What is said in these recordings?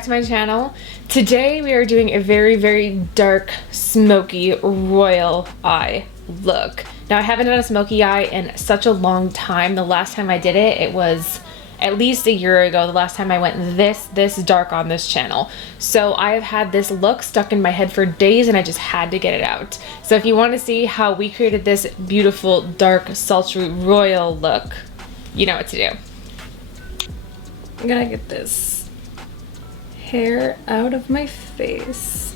back to my channel. Today we are doing a very dark smoky royal eye look. Now I haven't done a smoky eye in such a long time. The last time I did it, it was at least a year ago, the last time I went this dark on this channel. So I have had this look stuck in my head for days and I just had to get it out. So if you want to see how we created this beautiful dark sultry royal look, you know what to do. I'm gonna get this hair out of my face.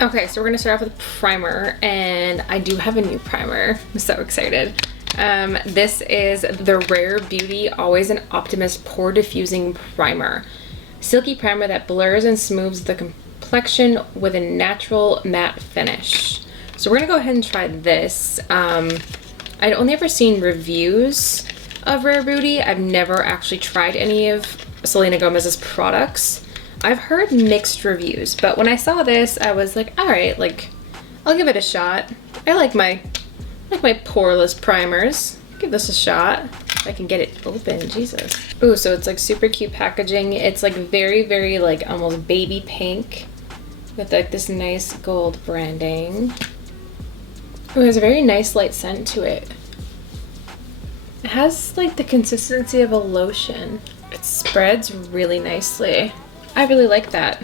Okay, so we're gonna start off with primer, and I do have a new primer. I'm so excited. This is the Rare Beauty Always an Optimus Pore Diffusing Primer. Silky primer that blurs and smooths the complexion with a natural matte finish. So we're gonna go ahead and try this. I'd only ever seen reviews of Rare Beauty. I've never actually tried any of Selena Gomez's products. I've heard mixed reviews, but when I saw this, I was like, all right, like, I'll give it a shot. I like my poreless primers. Give this a shot. If I can get it open, Jesus. Ooh, so it's like super cute packaging. It's like very like almost baby pink with like this nice gold branding. Ooh, it has a very nice light scent to it. It has like the consistency of a lotion. It spreads really nicely. I really like that.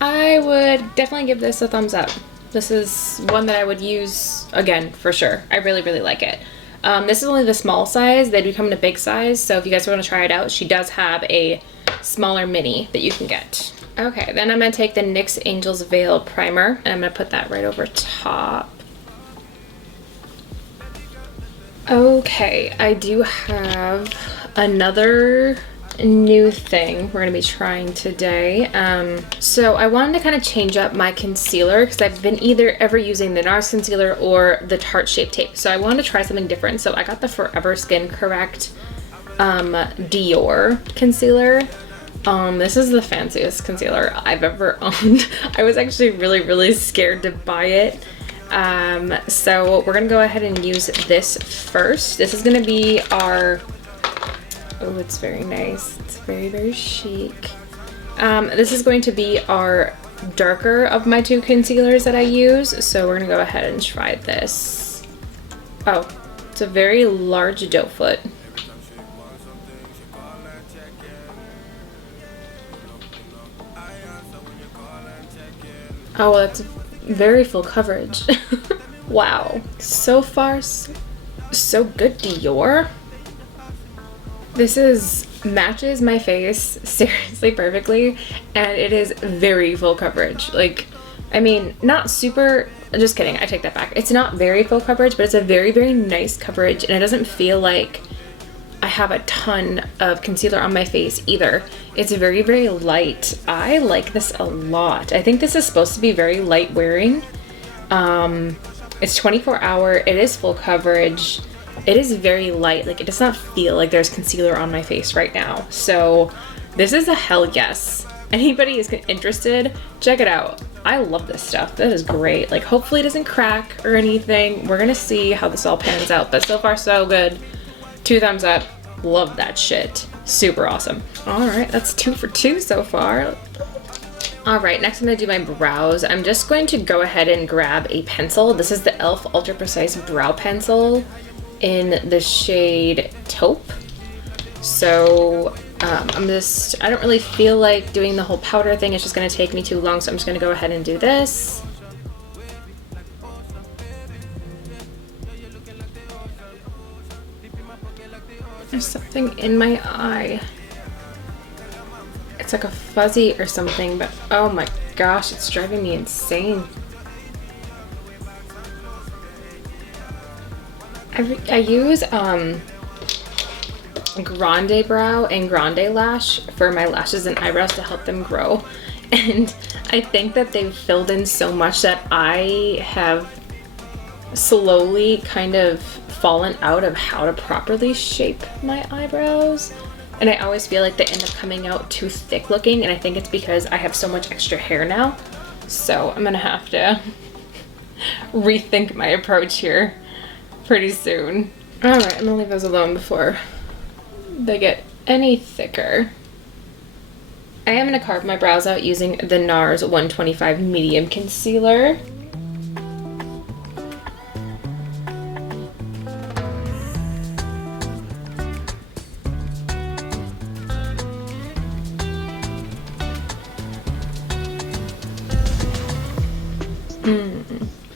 I would definitely give this a thumbs up. This is one that I would use again for sure. I really like it. This is only the small size. They do come in a big size, so if you guys want to try it out, she does have a smaller mini that you can get. Okay, then I'm gonna take the NYX Angel's Veil primer and I'm gonna put that right over top. Okay, I do have another new thing we're gonna be trying today. So I wanted to kind of change up my concealer because I've been either ever using the Nars concealer or the Tarte Shape Tape. So I wanted to try something different. So I got the Forever Skin Correct Dior concealer. This is the fanciest concealer I've ever owned. I was actually really scared to buy it. So we're gonna go ahead and use this first. This is gonna be our, oh, it's very nice. It's very chic. This is going to be our darker of my two concealers that I use. So we're gonna go ahead and try this. Oh, it's a very large doe foot. Oh, well, that's very full coverage. Wow. So far, so good, Dior. This matches my face seriously perfectly, and it is very full coverage. Like, I mean, not super, just kidding, I take that back. It's not very full coverage, but it's a very nice coverage, and it doesn't feel like I have a ton of concealer on my face either. It's very light. I like this a lot. I think this is supposed to be very light wearing. It's 24 hour, it is full coverage. It is very light, like it does not feel like there's concealer on my face right now. So this is a hell yes. Anybody is interested, check it out. I love this stuff. That is great. Like, hopefully it doesn't crack or anything. We're gonna see how this all pans out, but so far so good. 2 thumbs up. Love that shit. Super awesome. All right, that's 2 for 2 so far. All right, next I'm gonna do my brows. I'm just going to go ahead and grab a pencil. This is the e.l.f. Ultra Precise Brow Pencil in the shade Taupe. So I don't really feel like doing the whole powder thing. It's just gonna take me too long, so I'm just gonna go ahead and do this. There's something in my eye. It's like a fuzzy or something, but oh my gosh, it's driving me insane. I use Grande Brow and Grande Lash for my lashes and eyebrows to help them grow. And I think that they've filled in so much that I have slowly kind of fallen out of how to properly shape my eyebrows. And I always feel like they end up coming out too thick looking, and I think it's because I have so much extra hair now. So I'm gonna have to rethink my approach here pretty soon. All right, I'm gonna leave those alone before they get any thicker. I am going to carve my brows out using the Nars 125 Medium Concealer.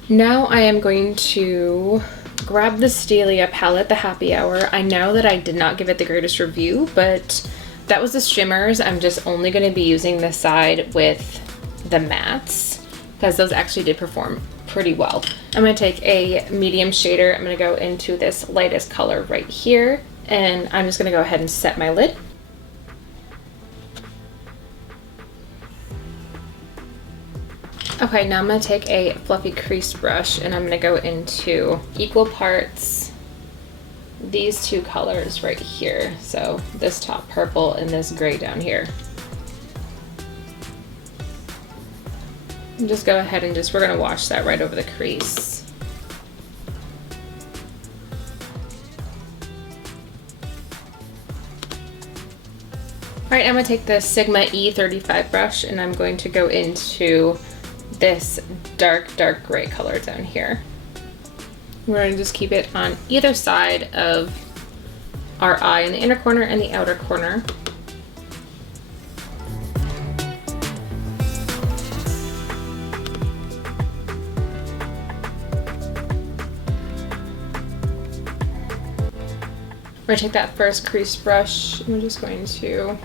Now I am going to grab the Stila palette, the Happy Hour. I know that I did not give it the greatest review, but that was the shimmers. I'm just only going to be using this side with the mattes because those actually did perform pretty well. I'm going to take a medium shader. I'm going to go into this lightest color right here, and I'm just going to go ahead and set my lid. Okay, now I'm going to take a fluffy crease brush and I'm going to go into equal parts these two colors right here. So this top purple and this gray down here. And just go ahead and we're going to wash that right over the crease. All right, I'm going to take the Sigma E35 brush and I'm going to go into this dark gray color down here. We're going to just keep it on either side of our eye, in the inner corner and the outer corner. We're going to take that first crease brush and we're just going to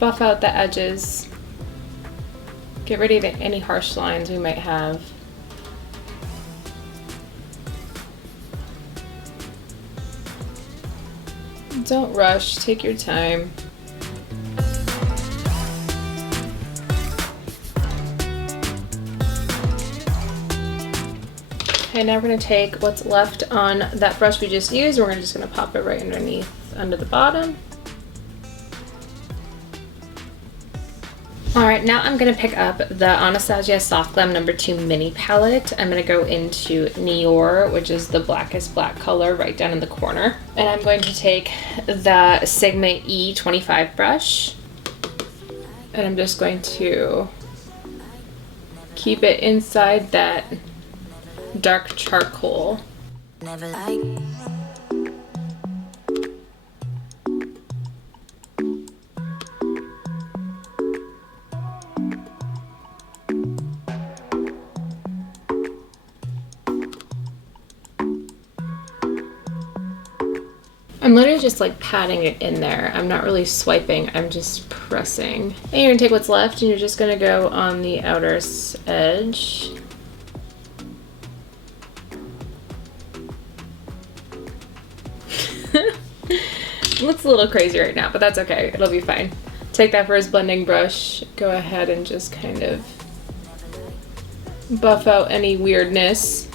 buff out the edges. Get rid of any harsh lines we might have. Don't rush, take your time. Okay, now we're going to take what's left on that brush we just used, and we're just going to pop it right underneath, under the bottom. Alright, now I'm going to pick up the Anastasia Soft Glam No. 2 Mini Palette. I'm going to go into Dior, which is the blackest black color right down in the corner. And I'm going to take the Sigma E25 brush. And I'm just going to keep it inside that dark charcoal. Never like. I'm literally just like patting it in there. I'm not really swiping, I'm just pressing. And you're gonna take what's left and you're just gonna go on the outer edge. It looks a little crazy right now, but that's okay, it'll be fine. Take that first blending brush, go ahead and just kind of buff out any weirdness.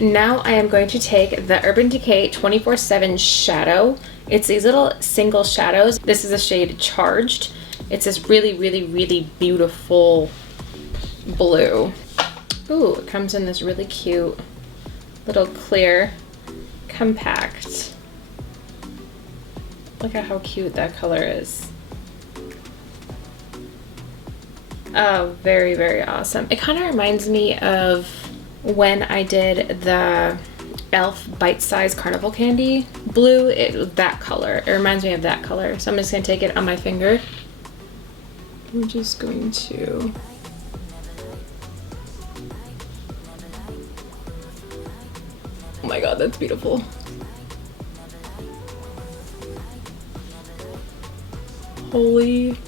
Now I am going to take the Urban Decay 24/7 shadow. It's these little single shadows. This is a shade Charged. It's this really beautiful blue. Ooh, it comes in this really cute little clear compact. Look at how cute that color is. Oh, very awesome. It kind of reminds me of when I did the e.l.f. bite-sized carnival candy blue. That color. It reminds me of that color. So I'm just going to take it on my finger. We're just going to... Oh my god, that's beautiful. Holy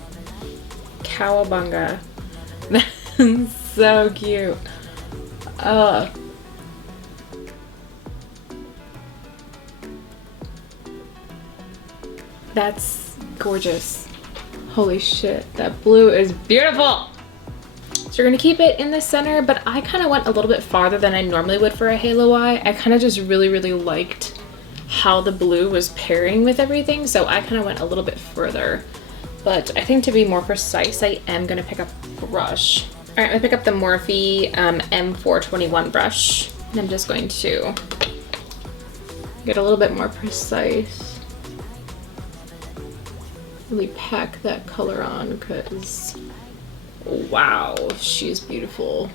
cowabunga. That's so cute. That's gorgeous. Holy shit, that blue is beautiful. So you're gonna keep it in the center, but I kind of went a little bit farther than I normally would for a halo eye. I kind of just really liked how the blue was pairing with everything, so I kind of went a little bit further. But I think to be more precise, I am gonna pick up a brush. All right, I'm gonna pick up the Morphe M421 brush, and I'm just going to get a little bit more precise. Really pack that color on because, wow, she's beautiful.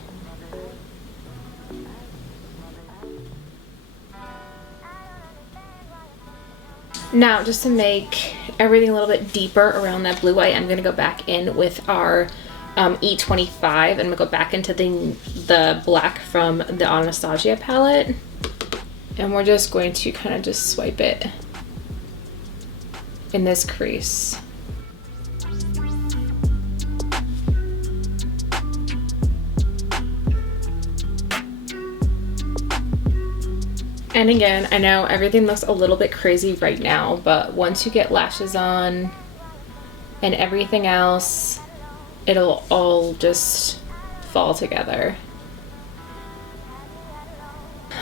Now, just to make everything a little bit deeper around that blue eye, I'm gonna go back in with our E25, and I'm gonna go back into the black from the Anastasia palette, and we're just going to kind of just swipe it in this crease. And again, I know everything looks a little bit crazy right now, but once you get lashes on and everything else, it'll all just fall together.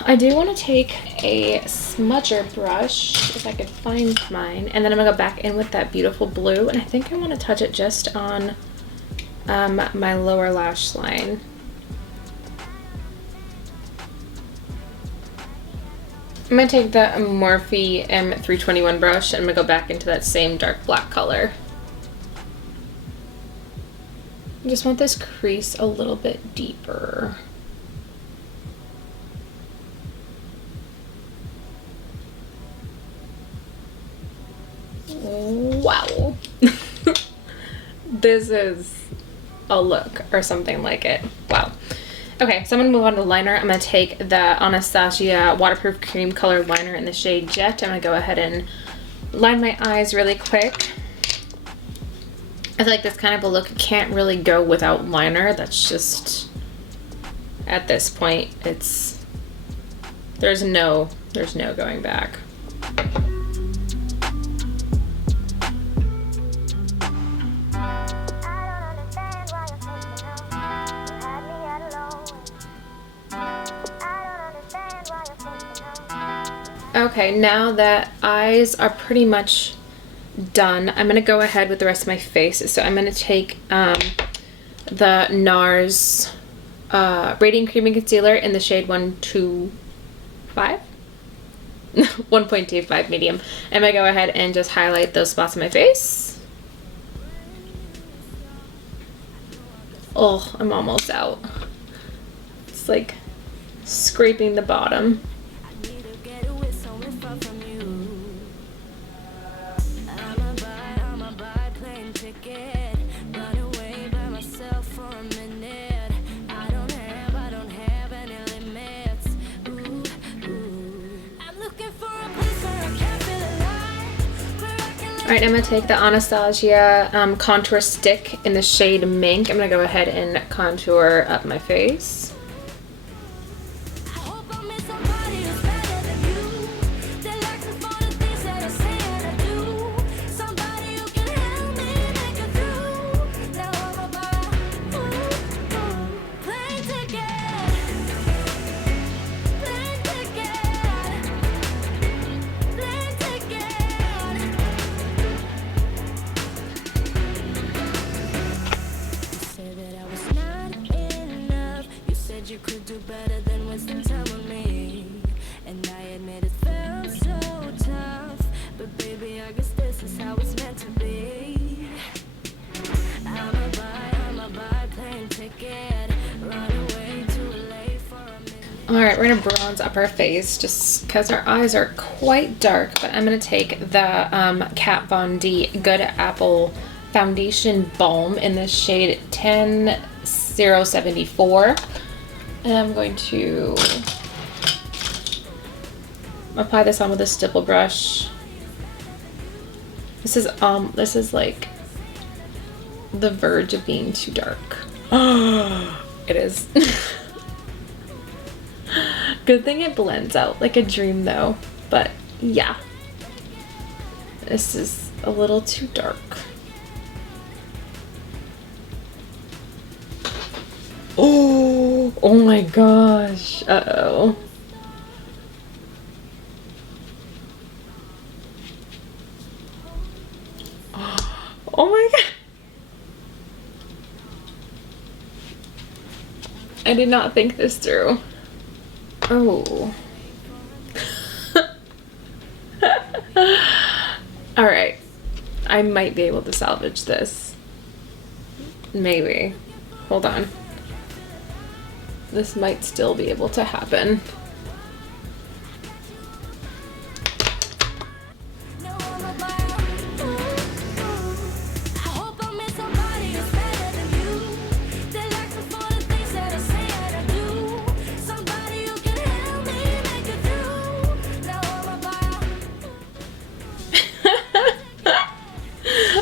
I do want to take a smudger brush, if I could find mine, and then I'm going to go back in with that beautiful blue, and I think I want to touch it just on my lower lash line. I'm going to take the Morphe M321 brush, and I'm going to go back into that same dark black color. I just want this crease a little bit deeper. Wow. This is a look or something like it. Wow. Okay, so I'm going to move on to liner. I'm going to take the Anastasia Waterproof Cream Color Liner in the shade Jet. I'm going to go ahead and line my eyes really quick. I feel like this kind of a look can't really go without liner. That's just, at this point, it's, there's no going back. Okay, now that eyes are pretty much done, I'm going to go ahead with the rest of my face. So I'm going to take the Nars Radiant Cream and Concealer in the shade 125? 1.25 medium. I'm going to go ahead and just highlight those spots on my face. Oh, I'm almost out. It's like scraping the bottom. Alright, I'm going to take the Anastasia contour stick in the shade Mink. I'm going to go ahead and contour up my face. Alright, we're going to bronze up our face just because our eyes are quite dark, but I'm going to take the Kat Von D Good Apple Foundation Balm in the shade 10074, and I'm going to apply this on with a stipple brush. This is like the verge of being too dark. It is. Good thing it blends out like a dream though, but yeah. This is a little too dark. Oh my gosh. Uh-oh. Oh my god. I did not think this through. Oh. Alright. I might be able to salvage this. Maybe. Hold on. This might still be able to happen.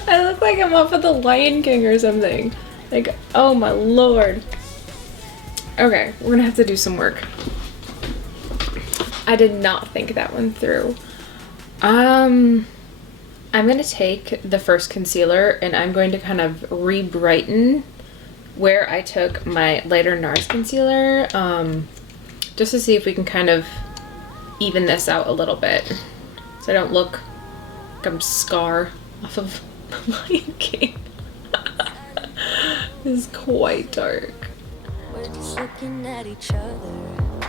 I look like I'm off of the Lion King or something. Like, oh my lord. Okay, we're gonna have to do some work. I did not think that one through. I'm gonna take the first concealer and I'm going to kind of re-brighten where I took my lighter Nars concealer, just to see if we can kind of even this out a little bit, so I don't look like I'm Scar off of Lion King. This is quite dark. We're just looking at each other.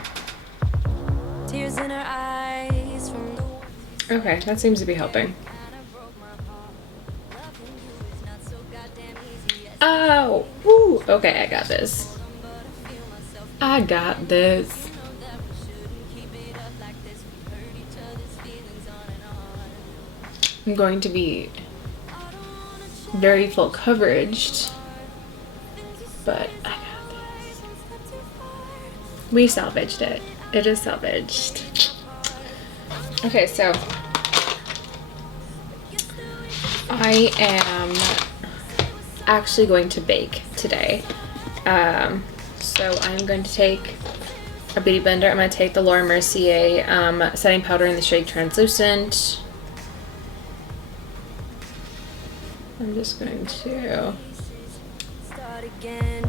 Tears in our eyes from the Okay, that seems to be helping. Oh, woo. Okay, I got this. I got this. I'm going to be very full coverage, but I got this. We salvaged it. It is salvaged. Okay, so I am actually going to bake today. So I'm going to take a beauty blender. I'm going to take the Laura Mercier setting powder in the shade Translucent. I'm just going to start again.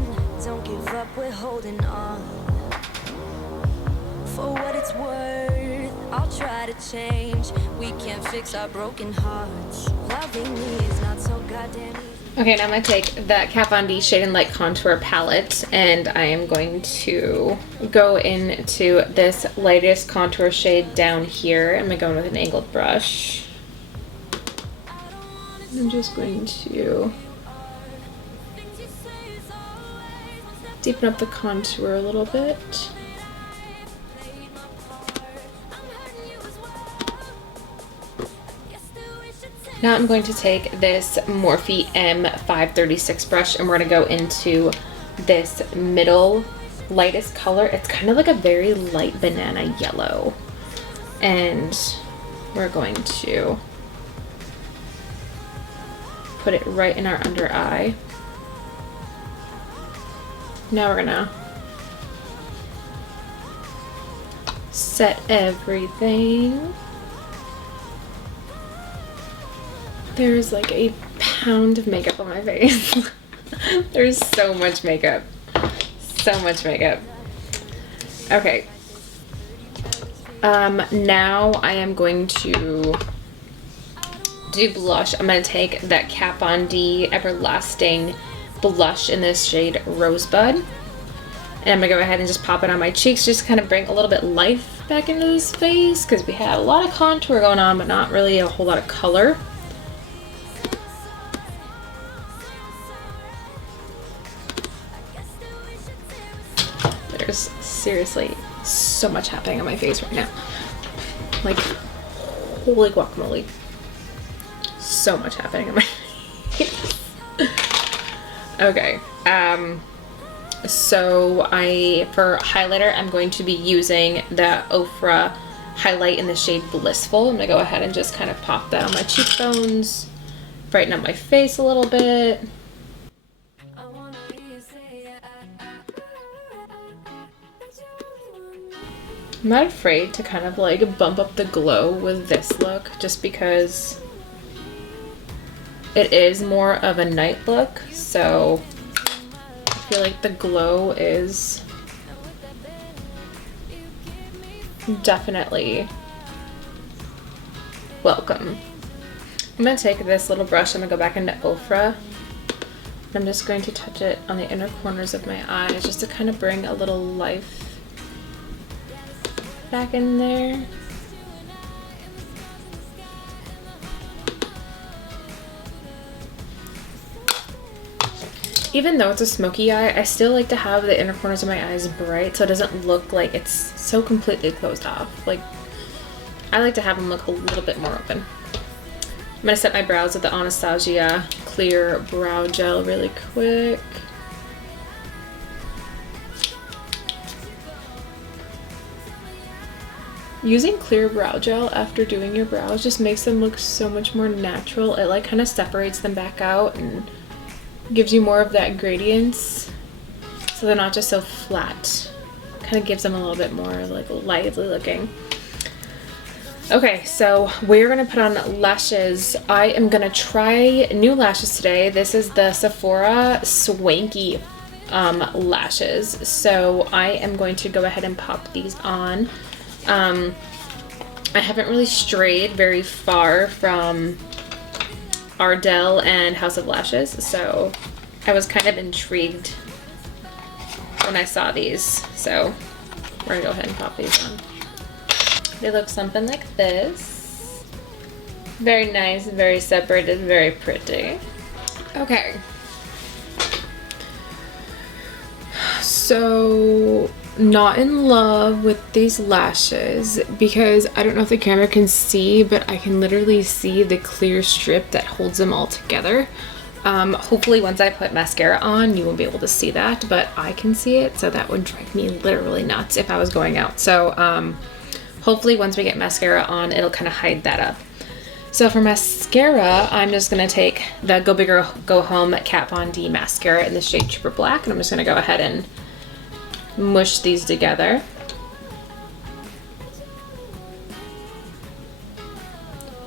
Don't give up, we're holding on. For what it's worth, I'll try to change. We can't fix our broken hearts. Loving me is not so goddamn easy. Okay, now I'm going to take that Kat Von D Shade and Light Contour palette and I am going to go into this lightest contour shade down here. I'm going to go in with an angled brush. I'm just going to deepen up the contour a little bit. Now I'm going to take this Morphe M536 brush and we're going to go into this middle lightest color. It's kind of like a very light banana yellow. And we're going to put it right in our under eye. Now we're gonna set everything. There's like a pound of makeup on my face. There's so much makeup. So much makeup. Okay. Now I am going to do blush. I'm going to take that Kat Von D Everlasting blush in this shade Rosebud. And I'm going to go ahead and just pop it on my cheeks, just kind of bring a little bit life back into this face, because we had a lot of contour going on, but not really a whole lot of color. There's seriously so much happening on my face right now. Like, holy guacamole. So much happening on my face. Okay. So for highlighter, I'm going to be using the OFRA highlight in the shade Blissful. I'm gonna go ahead and just kind of pop that on my cheekbones, brighten up my face a little bit. I'm not afraid to kind of like bump up the glow with this look, just because it is more of a night look, so I feel like the glow is definitely welcome. I'm going to take this little brush, I'm going to go back into OFRA, I'm just going to touch it on the inner corners of my eyes just to kind of bring a little life back in there. Even though it's a smoky eye, I still like to have the inner corners of my eyes bright so it doesn't look like it's so completely closed off. Like, I like to have them look a little bit more open. I'm gonna set my brows with the Anastasia clear brow gel really quick. Using clear brow gel after doing your brows just makes them look so much more natural. It like kind of separates them back out and gives you more of that gradients, so they're not just so flat. Kind of gives them a little bit more like lively looking. Okay, so we're gonna put on lashes. I am gonna try new lashes today. This is the Sephora Swanky lashes. So I am going to go ahead and pop these on. I haven't really strayed very far from Ardell and House of Lashes, so I was kind of intrigued when I saw these. So we're gonna go ahead and pop these on. They look something like this. Very nice, very separated, very pretty. Okay. So, not in love with these lashes because I don't know if the camera can see, but I can literally see the clear strip that holds them all together. Hopefully once I put mascara on, you won't be able to see that, but I can see it, so that would drive me literally nuts if I was going out. So, hopefully once we get mascara on, it'll kind of hide that up. So for mascara, I'm just gonna take the Go Big or Go Home Kat Von D mascara in the shade Trooper Black, and I'm just gonna go ahead and mush these together.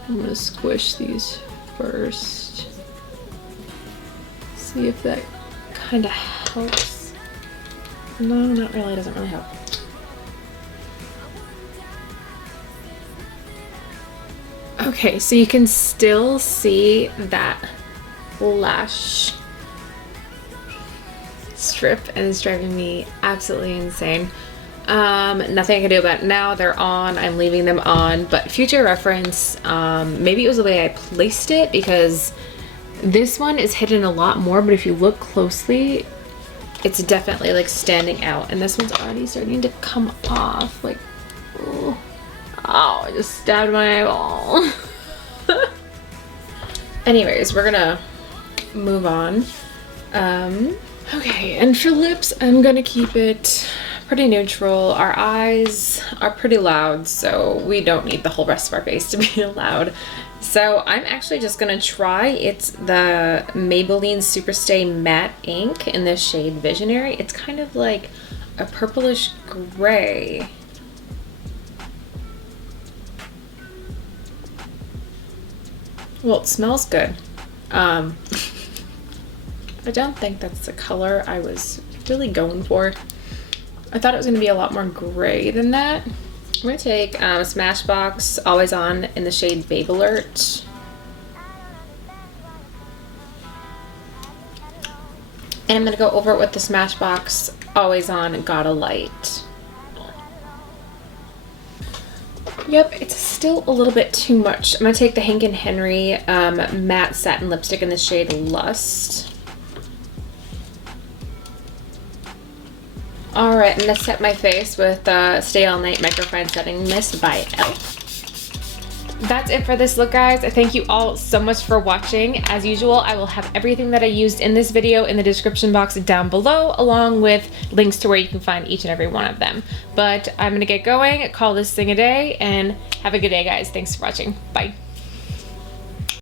I'm gonna squish these first. See if that kind of helps. No, not really, doesn't really help. Okay, so you can still see that lash strip and it's driving me absolutely insane. Nothing I can do about it now. They're on. I'm leaving them on, but future reference, maybe it was the way I placed it because this one is hidden a lot more, but if you look closely, it's definitely like standing out, and this one's already starting to come off. Like, oh, I just stabbed my eyeball. Anyways, we're gonna move on. Okay, and for lips, I'm gonna keep it pretty neutral. Our eyes are pretty loud, so we don't need the whole rest of our face to be loud. So I'm actually just gonna try, it's the Maybelline Superstay Matte Ink in the shade Visionary. It's kind of like a purplish gray. Well, it smells good. I don't think that's the color I was really going for. I thought it was gonna be a lot more gray than that. I'm gonna take Smashbox Always On in the shade Babe Alert. And I'm gonna go over it with the Smashbox Always On Gotta Light. Yep, it's still a little bit too much. I'm gonna take the Hank & Henry matte satin lipstick in the shade Lust. Alright, I'm gonna set my face with Stay All Night Microfine Setting Mist by e.l.f. That's it for this look, guys. I thank you all so much for watching. As usual, I will have everything that I used in this video in the description box down below, along with links to where you can find each and every one of them. But I'm gonna get going, call this thing a day, and have a good day, guys. Thanks for watching. Bye.